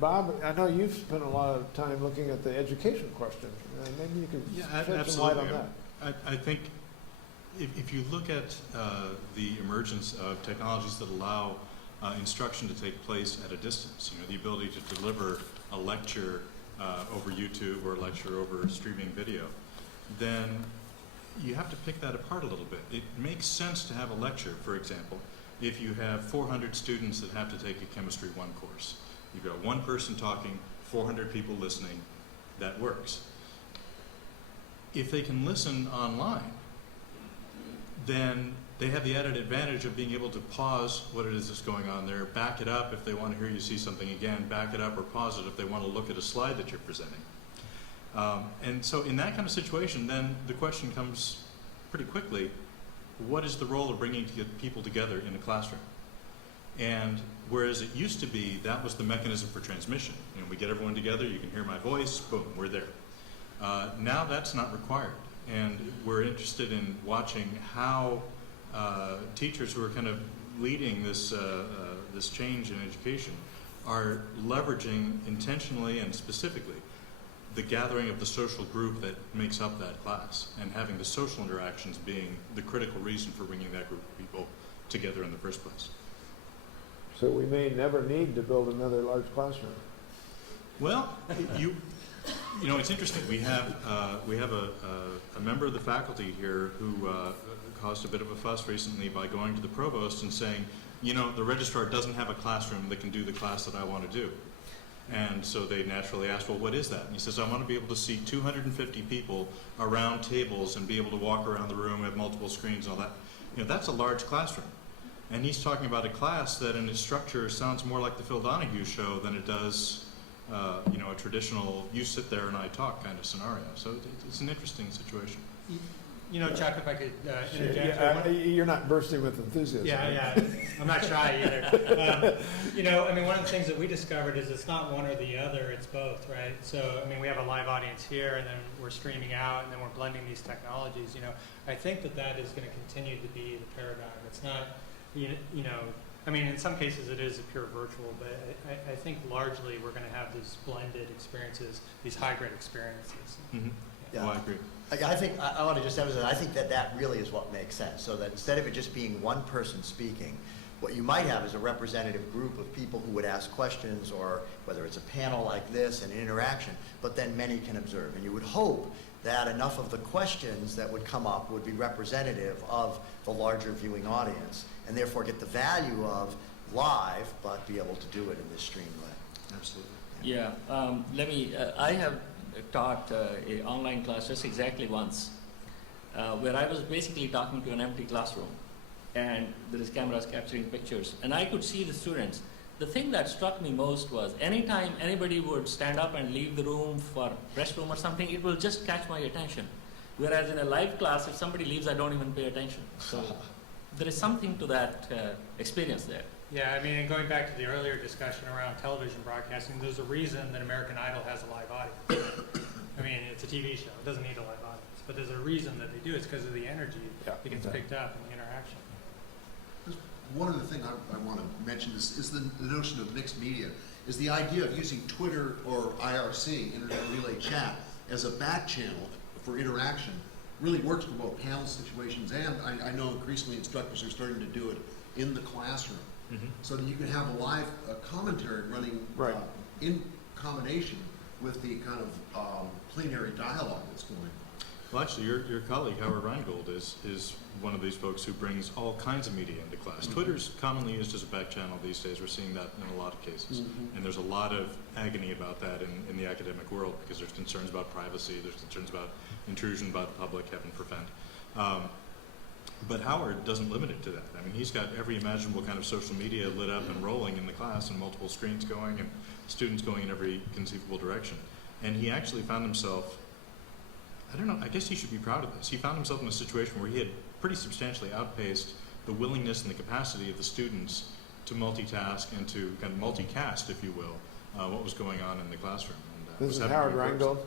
Bob, I know you've spent a lot of time looking at the education question. Maybe you could shed some light on that. I think if you look at the emergence of technologies that allow instruction to take place at a distance, the ability to deliver a lecture over YouTube or a lecture over streaming video, then you have to pick that apart a little bit. It makes sense to have a lecture, for example, if you have 400 students that have to take a Chemistry 1 course. You've got one person talking, 400 people listening, that works. If they can listen online, then they have the added advantage of being able to pause what it is that's going on there, back it up if they want to hear you see something again, back it up or pause it if they want to look at a slide that you're presenting. And so in that kind of situation, then the question comes pretty quickly, what is the role of bringing people together in a classroom? And whereas it used to be that was the mechanism for transmission, we get everyone together, you can hear my voice, boom, we're there. Now that's not required. And we're interested in watching how teachers who are kind of leading this, this change in education are leveraging intentionally and specifically the gathering of the social group that makes up that class, and having the social interactions being the critical reason for bringing that group of people together in the first place. So we may never need to build another large classroom. Well, it's interesting. We have a member of the faculty here who caused a bit of a fuss recently by going to the provost and saying, the registrar doesn't have a classroom that can do the class that I want to do. And so they naturally asked, well, what is that? And he says, I want to be able to see 250 people around tables and be able to walk around the room, have multiple screens and all that. That's a large classroom. And he's talking about a class that in its structure sounds more like the Phil Donahue show than it does, a traditional you sit there and I talk kind of scenario. So it's an interesting situation. Chuck, if I could interject. You're not bursting with enthusiasm. Yeah. I'm not shy either. One of the things that we discovered is it's not one or the other, it's both, right? So, we have a live audience here, and then we're streaming out, and then we're blending these technologies. I think that is going to continue to be the paradigm. It's not, in some cases it is a pure virtual, but I think largely we're going to have these blended experiences, these hybrid experiences. Mm-hmm. Yeah. Well, I agree. I think I want to just emphasize, I think that really is what makes sense. So that instead of it just being one person speaking, what you might have is a representative group of people who would ask questions, or whether it's a panel like this, an interaction, but then many can observe. And you would hope that enough of the questions that would come up would be representative of the larger viewing audience, and therefore get the value of live, but be able to do it in this streamed way. Absolutely. Yeah, I have taught an online class just exactly once, where I was basically talking to an empty classroom, and there is cameras capturing pictures, and I could see the students. The thing that struck me most was anytime anybody would stand up and leave the room for restroom or something, it will just catch my attention. Whereas in a live class, if somebody leaves, I don't even pay attention. So there is something to that experience there. Yeah, and going back to the earlier discussion around television broadcasting, there's a reason that American Idol has a live audience. It's a TV show. It doesn't need a live audience. But there's a reason that they do. It's because of the energy that gets picked up and the interaction. One of the things I want to mention is the notion of mixed media, is the idea of using Twitter or IRC, Internet Relay Chat, as a back channel for interaction really works for both panel situations, and I know increasingly instructors are starting to do it in the classroom. Mm-hmm. So that you can have a live commentary running in combination with the kind of plenary dialogue that's going on. Well, actually, your colleague, Howard Reingold, is one of these folks who brings all kinds of media into class. Mm-hmm. Twitter's commonly used as a back channel these days. We're seeing that in a lot of cases. Mm-hmm. And there's a lot of agony about that in the academic world, because there's concerns about privacy, there's concerns about intrusion by the public, heaven forfend. But Howard doesn't limit it to that. He's got every imaginable kind of social media lit up and rolling in the class, and multiple screens going, and students going in every conceivable direction. And he actually found himself, I don't know, I guess he should be proud of this. He found himself in a situation where he had pretty substantially outpaced the willingness and the capacity of the students to multitask and to kind of multicast, if you will, what was going on in the classroom. And, this is Howard Reingold.